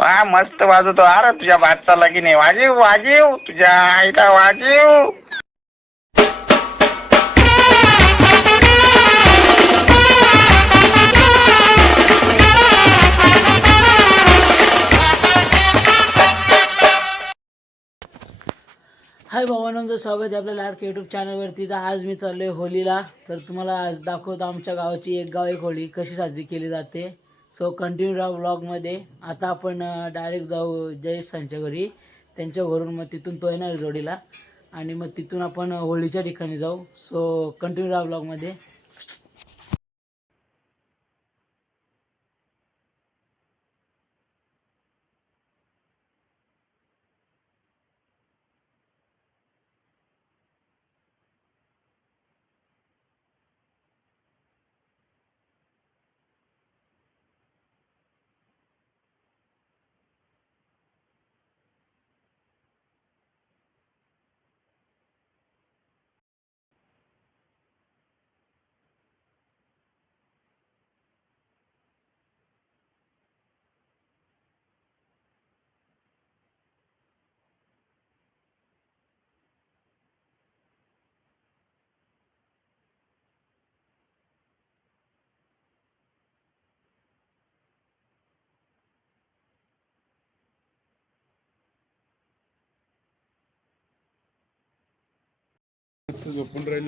वा मस्त वाजवतो. अरे तुझ्या भातचा लगी नाही वाजीव वाजीव. तुझ्या आईला वाजीव. हाय भावानंद स्वागत आहे आपल्या लाडके यूट्यूब चॅनलवरती तर आज मी चाललो आहे होलीला. तर तुम्हाला आज दाखवतो आमच्या गावाची एक गाव एक होळी. कशी साजरी केली जाते? सो कंटिन्यू राहा ब्लॉगमध्ये आता आपण डायरेक्ट जाऊ जयेशांच्या घरी. त्यांच्या घरून मग तिथून तो येणार आहे जोडीला. आणि मग तिथून आपण होळीच्या ठिकाणी जाऊ. सो कंटिन्यू राहा ब्लॉगमध्ये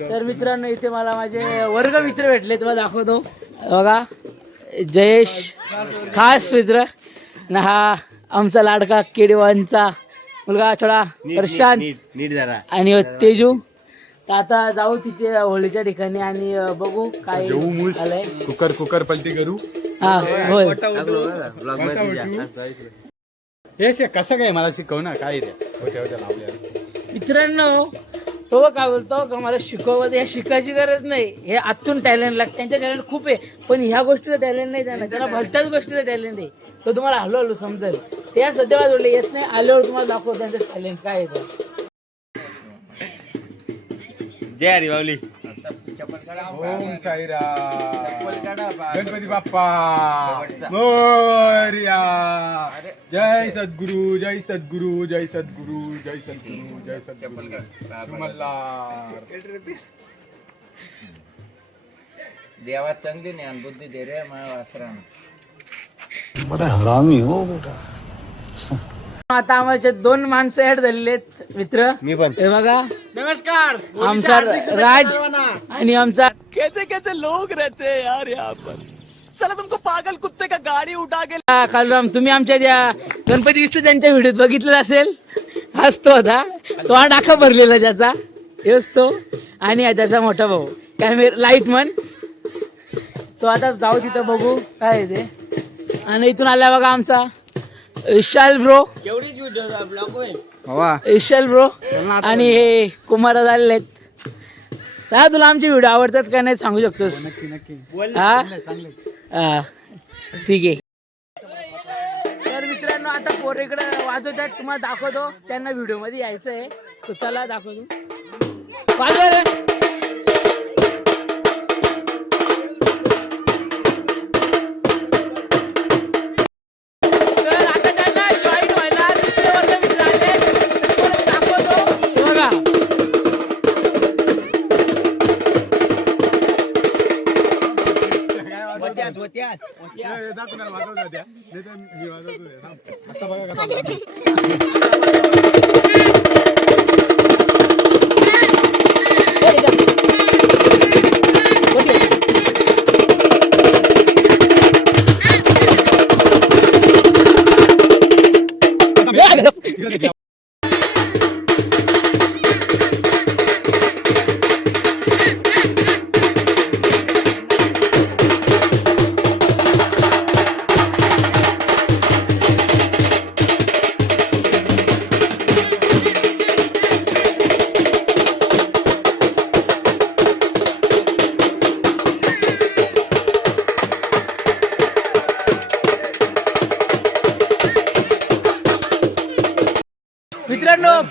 तर मित्रांनो इथे मला माझे वर्ग मित्र भेटले तुम्हाला दाखवतो. बघा जयेश खास मित्र. ना हा आमचा लाडका केडीवांचा मुलगा छोडा प्रशांत आणि तेजू. तर आता जाऊ तिथे होळीच्या ठिकाणी आणि बघू काय आलंय कुकर कुकर पलटी करू. हा होय. हे कसं काय मला शिकव ना काय मित्रांनो तो काय बोलतो का मला शिकवत या शिकायची गरज नाही. हे आतून टॅलेंट लागतं. त्यांच्या टॅलेंट खूप आहे पण ह्या गोष्टीचं टॅलेंट नाही त्यांना. त्यांना भलत्याच गोष्टीचं टॅलेंट आहे. तो तुम्हाला हळू हळू समजेल. त्या सध्या जोडले येत नाही आल्यावर तुम्हाला दाखवतो त्यांचं टॅलेंट काय येतं जय हरी बावली. ओम साईराम. गणपती बाप्पा. मोरया. जय सद्गुरु जय सद्गुरु जय सद्गुरु जय सद्गुरु जय सद्गुरु. देवा चांगली ज्ञान बुद्धी दे रे माझ्या वासरानं. आता आम्हाला दोन माणसं ऍड झालेले आहेत मित्र मी पण. हे बघा. नमस्कार. आमचा राज आणि आमचा कैसे कैसे लोग रहते हैं यार यहाँ पर। चला तुमको पागल कुत्ते का गाड़ी उठा के हा, कालराम तुम्ही आमच्या त्या गणपती दिसतो त्यांच्या व्हिडिओत बघितलेला असेल? हाच तो होता तो हा डाका भरलेला त्याचा. हेच तो आणि त्याचा मोठा भाऊ. कॅमेरा लाइट मन तो आता जाऊ तिथं बघू. काय आहे ते? आणि इथून आला बघा आमचा. विशाल ब्रो. विशाल ब्रो. आणि हे कुमार झालेले आहेत. हा तुला आमचे व्हिडिओ आवडतात का नाही सांगू शकतोस? हा हा? ठीक आहे. तर मित्रांनो आता पोरेकडे वाजवतात तुम्हाला दाखवतो. त्यांना व्हिडिओमध्ये यायचं आहे तर चला दाखवतो. वाजवा रे. द्या नाही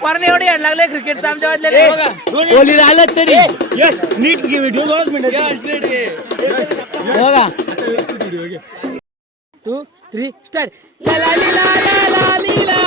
पोरांनी एवढे याड लागले क्रिकेटचा आमच्या वाजले बघा. कोहली आलं तरी. यस नीट घे व्हिडिओ दोनच मिनिट बघा. टू थ्री स्टार्ट ला ला ली ला ला.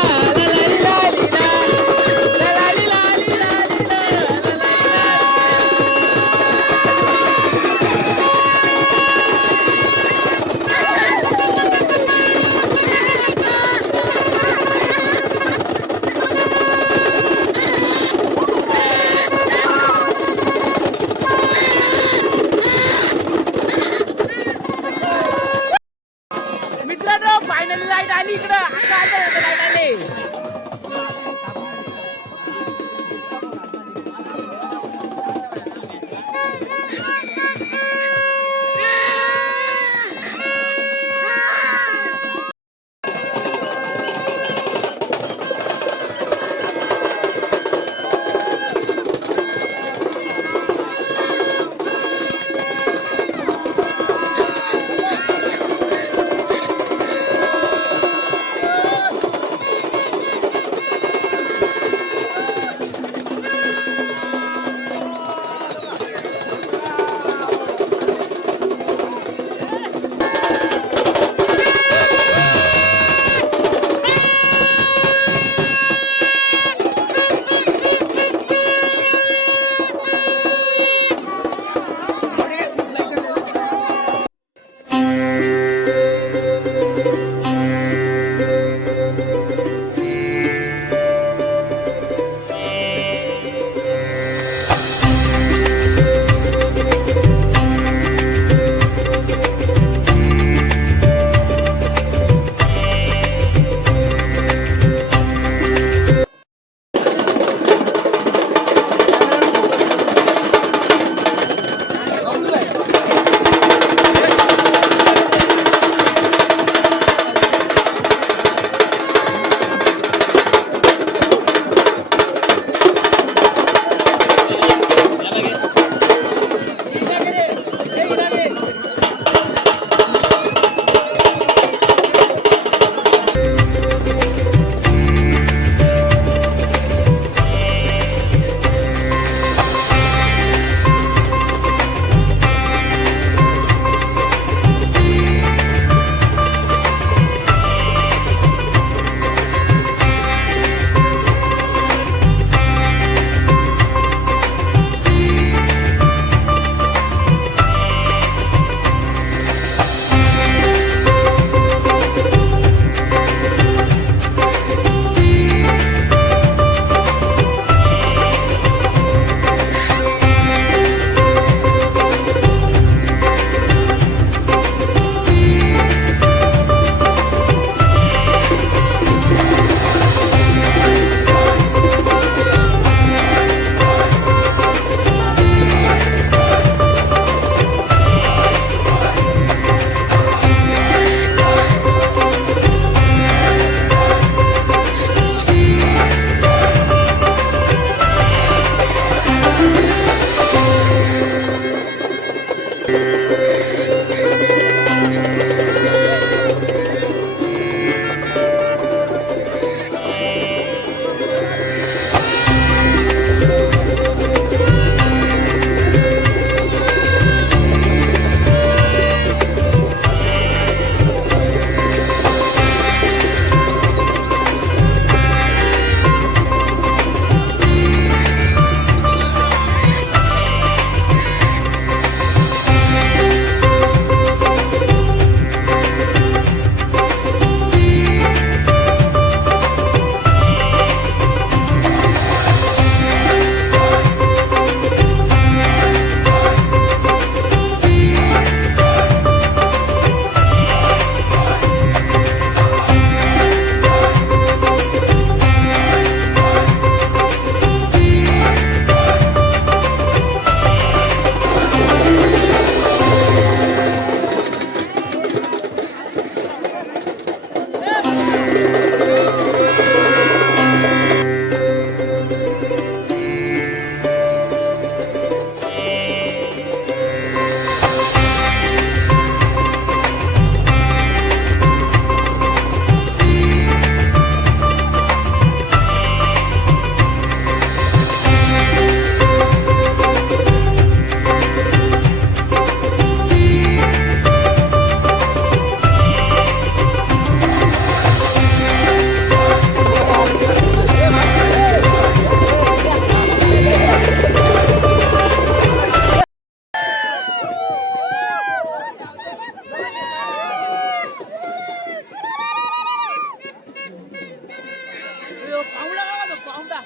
너 방울 나가라 너 방울다.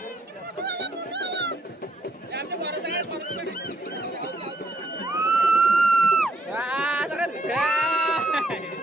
아 잠깐. 야.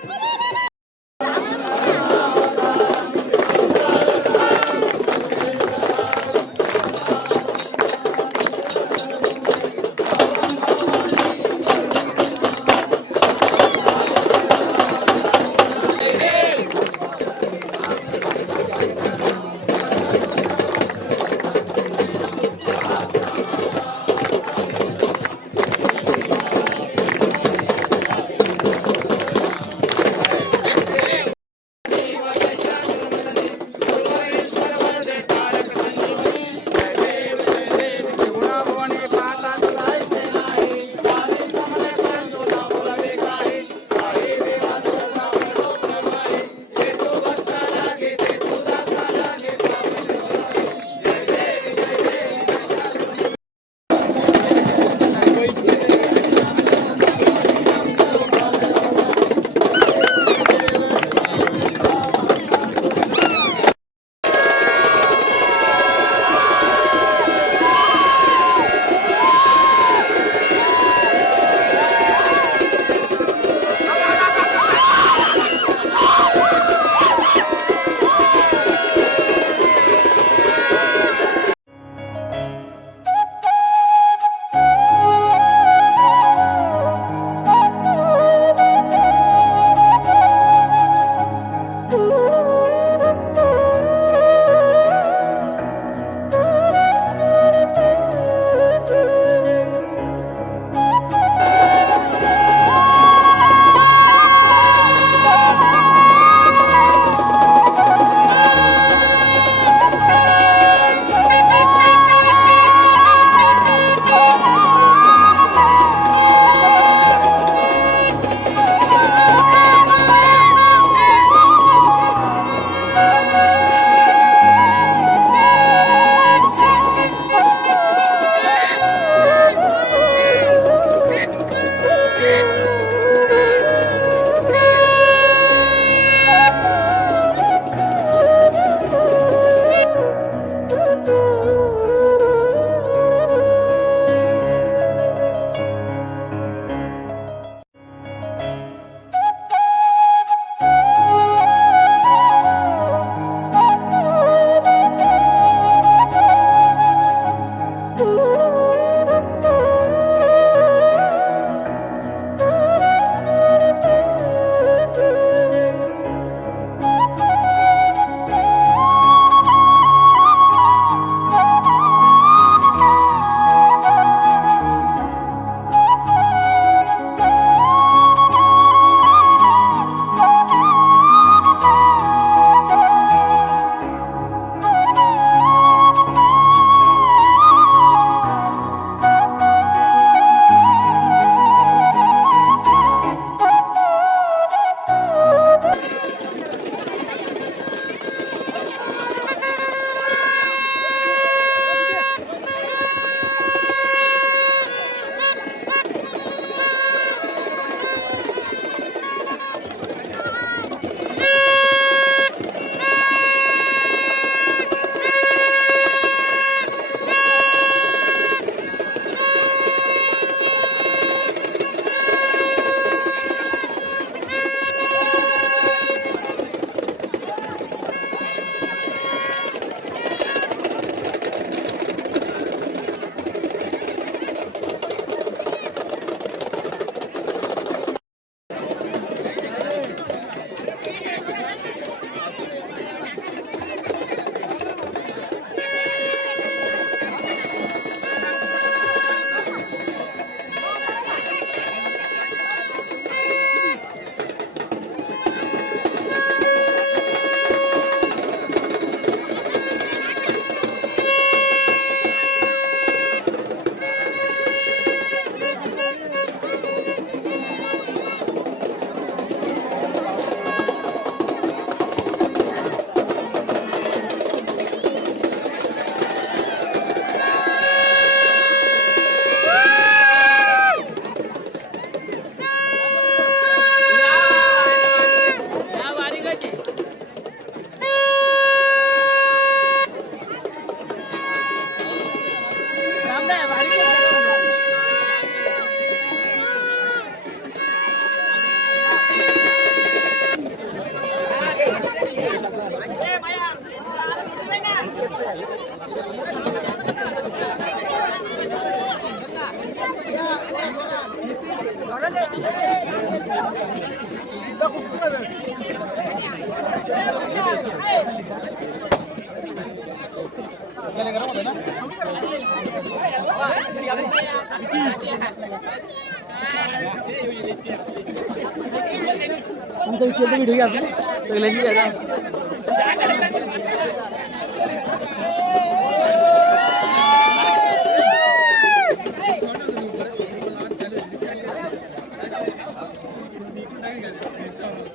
तुमचा विषय व्हिडिओ घ्या आपली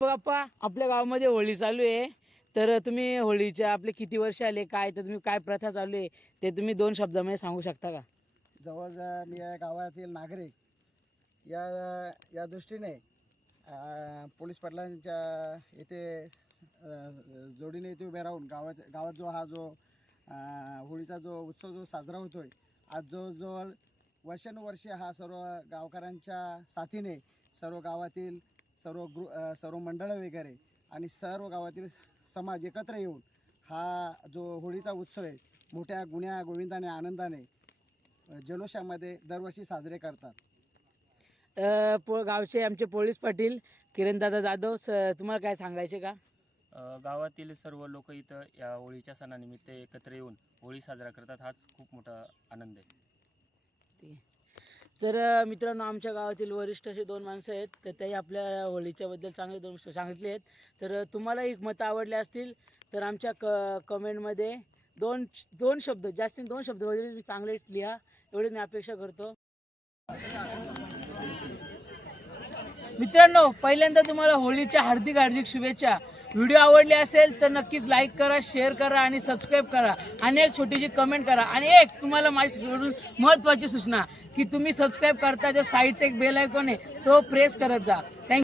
बाप्पा आपल्या गावामध्ये होळी चालू आहे. तर तुम्ही होळीच्या आपले किती वर्ष आले काय तर तुम्ही काय प्रथा चालू आहे ते तुम्ही दोन शब्दामध्ये सांगू शकता का? जवळ मी या गावातील नागरिक. या या दृष्टीने पोलीस पाटलांच्या येथे जोडीने इथे उभे राहून गावात गावात जो हा जो होळीचा जो उत्सव जो साजरा होतोय आज जवळजवळ वर्षानुवर्षे हा सर्व गावकऱ्यांच्या साथीने सर्व गावातील सर्व ग्रु अ, सर्व मंडळं वगैरे आणि सर्व गावातील समाज एकत्र येऊन हा जो होळीचा उत्सव आहे मोठ्या गुण्या गोविंदाने आनंदाने जल्लोषामध्ये दरवर्षी साजरे करतात. पो गावचे आमचे पोलीस पाटील किरणदादा जाधव स- तुम्हाला काय सांगायचे का? गावातील सर्व लोक इथं या होळीच्या सणानिमित्त एकत्र येऊन होळी साजरा करतात. हाच खूप मोठा आनंद आहे. तर मित्रांनो आमच्या गावातील वरिष्ठ असे दोन माणसं आहेत तर त्याही आपल्या होळीच्याबद्दल चांगले दोन सांगितले आहेत. तर तुम्हाला एक मतं आवडले असतील तर आमच्या क कमेंटमध्ये दोन दोन शब्द जास्तीत दोन शब्द वगैरे तुम्ही चांगले लिहा एवढी मी अपेक्षा करतो. मित्रांनो पहिल्यांदा तुम्हाला होळीच्या हार्दिक हार्दिक शुभेच्छा. व्हिडिओ आवडले असेल तर नक्कीच लाईक करा शेअर करा आणि सबस्क्राईब करा. आणि एक छोटीशी कमेंट करा. आणि एक तुम्हाला माझी सोडून महत्त्वाची सूचना की तुम्ही सबस्क्राईब करता जो साईडचा एक बेल आयकॉन आहे तो प्रेस करत जा. थँक्यू